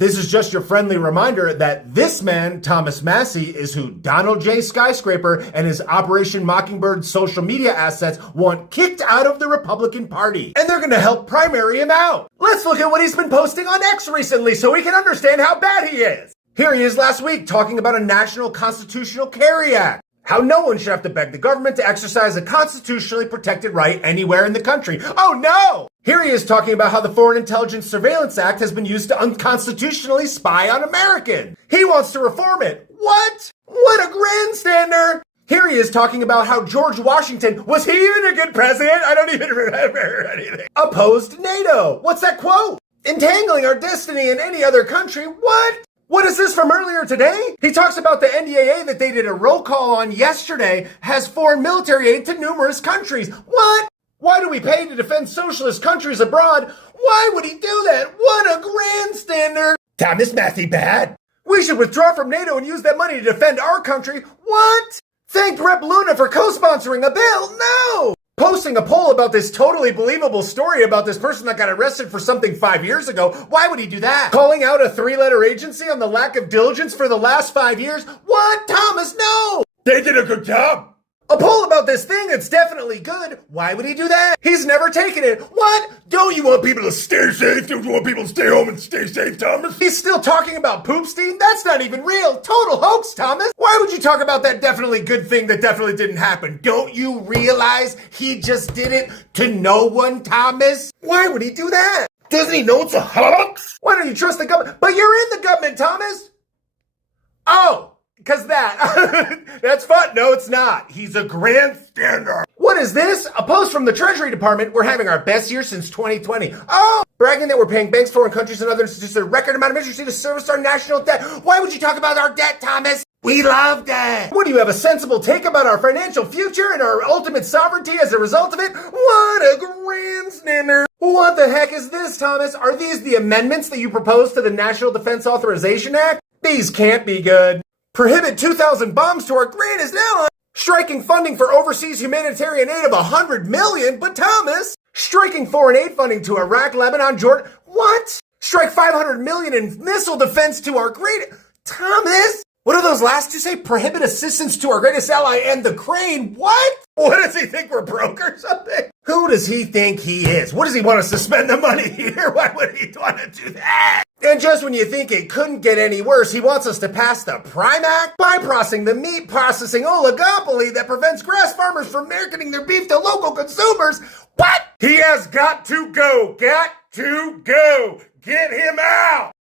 This is just your friendly reminder that this man, Thomas Massie, is who Donald J. Skyscraper and his Operation Mockingbird social media assets want kicked out of the Republican Party. And they're going to help primary him out. Let's look at what he's been posting on X recently so we can understand how bad he is. Here he is last week talking about a National Constitutional Carry Act. How no one should have to beg the government to exercise a constitutionally protected right anywhere in the country. Oh no! Here he is talking about how the Foreign Intelligence Surveillance Act has been used to unconstitutionally spy on Americans. He wants to reform it. What? What a grandstander! Here he is talking about how George Washington, was he even a good president? I don't even remember anything. Opposed NATO. What's that quote? Entangling our destiny in any other country. What? What is this from earlier today? He talks about the NDAA that they did a roll call on yesterday has foreign military aid to numerous countries. What? Why do we pay to defend socialist countries abroad? Why would he do that? What a grandstander. Thomas Massie Bad. We should withdraw from NATO and use that money to defend our country. What? Thank Rep Luna for co-sponsoring a bill. No! Posting a poll about this totally believable story about this person that got arrested for something 5 years ago. Why would he do that? Calling out a 3-letter agency on the lack of diligence for the last 5 years? What? Thomas, no! They did a good job. A poll about this thing that's definitely good. Why would he do that? He's never taken it. What? Don't you want people to stay safe? Don't you want people to stay home and stay safe, Thomas? He's still talking about Poopstein? That's not even real. Total hoax, Thomas. Why would you talk about that definitely good thing that definitely didn't happen? Don't you realize he just did it to no one, Thomas? Why would he do that? Doesn't he know it's a hoax? Why don't you trust the government? But you're in the government, Thomas. Oh. Because that's fun. No, it's not. He's a grandstander. What is this? A post from the Treasury Department. We're having our best year since 2020. Oh, bragging that we're paying banks, foreign countries, and other institutions a record amount of interest to service our national debt. Why would you talk about our debt, Thomas? We love debt. What, do you have a sensible take about our financial future and our ultimate sovereignty as a result of it? What a grandstander. What the heck is this, Thomas? Are these the amendments that you proposed to the National Defense Authorization Act? These can't be good. Prohibit 2,000 bombs to our greatest ally. Striking funding for overseas humanitarian aid of $100 million. But Thomas, striking foreign aid funding to Iraq, Lebanon, Jordan. What? Strike $500 million in missile defense to our Thomas? What do those last two say? Prohibit assistance to our greatest ally and the Crane. What? What does he think, we're broke or something? Who does he think he is? What does he want us to spend the money here? Why would he want to do that? And just when you think it couldn't get any worse, he wants us to pass the Prime Act, bypassing the meat processing oligopoly that prevents grass farmers from marketing their beef to local consumers. What? He has got to go. Got to go. Get him out.